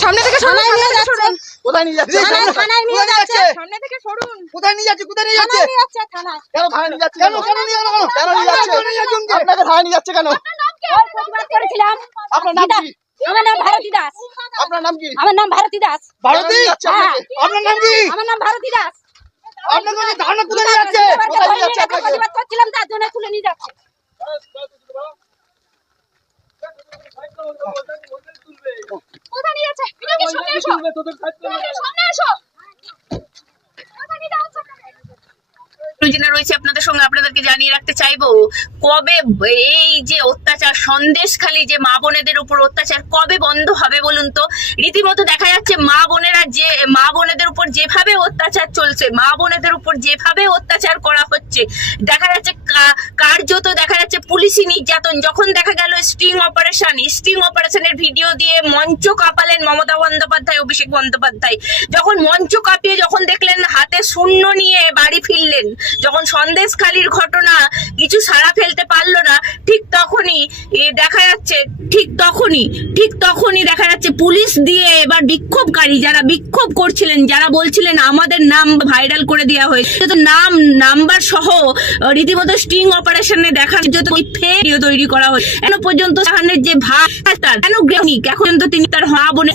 সামনে থেকে সরুন থানায় নিয়ে সামনে থেকে সরুন। যাচ্ছেন কোথায় নিয়ে যাচ্ছে থানায় নিয়ে যাচ্ছে সামনে থেকে সরুন কোথায় নিয়ে যাচ্ছে কোথায় নিয়ে যাচ্ছে থানায় নিয়ে যাচ্ছে থানায় কেন থানায় নিয়ে যাচ্ছে কেন কেন নিয়ে গেল কেন নিয়ে যাচ্ছে আপনাকে থানায় নিয়ে যাচ্ছে কেন প্রতিবাদ করেছিলাম আপনার নাম কি আমার নাম ভারতী দাস আপনার নাম কি আমার নাম ভারতী দাস ভারতী হ্যাঁ। আপনার নাম কি আমার নাম ভারতী দাস আপনাকে বলছি ধারণা কোথায় নিয়ে যাচ্ছে কোথায় নিয়ে যাচ্ছে আপনাকে প্রতিবাদ করছিলাম তার জন্য তুলে নিয়ে যাচ্ছে কোথায় নিয়ে যাচ্ছে বিনাকে এসো বিনাকে সামনে এসো রয়েছে আপনাদের সঙ্গে আপনাদেরকে জানিয়ে রাখতে চাইব কবে এই যে অত্যাচার সন্দেশখালি যে মা বোনেদের উপর অত্যাচার কবে বন্ধ হবে বলুন তো? রীতিমতো দেখা যাচ্ছে মা বোনেরা যে মা বোনেদের উপর যেভাবে অত্যাচার চলছে মা বোনেদের উপর যেভাবে অত্যাচার করা হচ্ছে দেখা যাচ্ছে কার্যত দেখা যাচ্ছে পুলিশি নির্যাতন। যখন দেখা গেল স্টিং অপারেশন, স্টিং অপারেশনের ভিডিও দিয়ে মঞ্চ কাঁপালেন মমতা বন্দ্যোপাধ্যায়, অভিষেক বন্দ্যোপাধ্যায়। যখন মঞ্চ কাঁপিয়ে যখন দেখলেন হাতে শূন্য নিয়ে বাড়ি ফিরলেন, যখন সন্দেশখালির ঘটনা কিছু সাড়া ফেলতে পারল না, ঠিক তখনই দেখা যাচ্ছে ঠিক তখনই ঠিক তখনই দেখা যাচ্ছে পুলিশ দিয়ে এবার বিক্ষোভকারী যারা বিক্ষোভ করছিলেন, যারা বলছিলেন আমাদের নাম ভাইরাল করে দেওয়া হয়েছে তো নাম, নাম্বার সহ রীতিমতো স্টিং অপারেশনে দেখা যেত ওই ফেক তৈরি করা হয় এখনও পর্যন্ত শাহানের যে তার কেন গ্রেহনিক এখন পর্যন্ত তিনি তার বোনের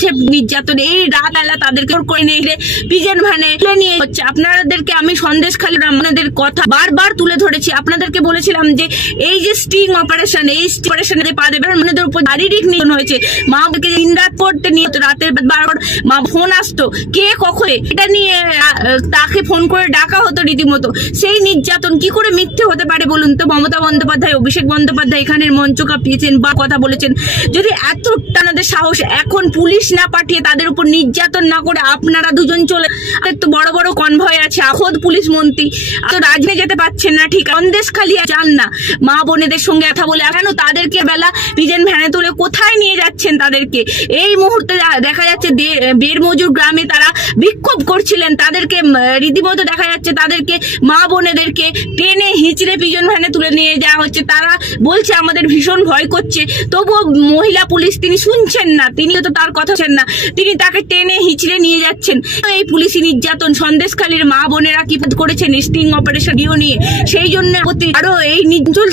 সে নির্যাতন এই রাত আলা তাদেরকে করে নিয়ে ভ্যানে তুলে নিয়ে হচ্ছে। আপনাদেরকে আমি সন্দেশ খালি আপনাদের কথা বারবার তুলে ধরেছি। আপনাদেরকে বলেছিলাম যে এই যে স্টিং অপারেশন, এই অপারেশনে পা দেবে আপনাদের উপর শারীরিক নিয়ন হয়েছে। মা বাবাকে দিন রাত পড়তে নিয়ে রাতের বারবার মা ফোন আসতো, কে কখন এটা নিয়ে তাকে ফোন করে ডাকা হতো রীতিমতো। সেই নির্যাতন কি করে মিথ্যে হতে পারে বলুন তো? মমতা বন্দ্যোপাধ্যায়, অভিষেক বন্দ্যোপাধ্যায় এখানের মঞ্চ কাঁপিয়েছেন বা কথা বলেছেন। যদি এত টানাদের সাহস এখন পুলিশ না পাঠিয়ে তাদের উপর নির্যাতন না করে আপনারা দুজন চলে তো বড় বড় কনভয় আছে, খোদ পুলিশ মন্ত্রী। তো রাজনে যেতে পারছেন না, ঠিক সন্দেশ খালি যান না। মা বোনেদের সঙ্গে কথা বলে কেন তাদেরকে বেলা পিজেন ভ্যানে তুলে কোথায় নিয়ে যাচ্ছেন তাদেরকে? এই মুহূর্তে দেখা যাচ্ছে বেরমজুর গ্রামে তারা বিক্ষোভ করছিলেন। তাদেরকে রীতিমতো দেখা যাচ্ছে তাদেরকে মা বোনেদেরকে টেনে হিঁচড়ে পিজন ভ্যানে তুলে নিয়ে যাওয়া হচ্ছে। তারা বলছে, আমাদের ভীষণ ভয় করছে। তবুও মহিলা পুলিশ তিনি শুনছেন না, তিনিও তো তার কথা শুনছেন না। তিনি তাকে টেনে হিঁচড়ে নিয়ে যাচ্ছেন। এই পুলিশি নির্যাতন সন্দেশখালীর মা বোনেরা কি করেছেন স্টিং অপারেশন নিয়ে সেই জন্য আরও এই নির্জল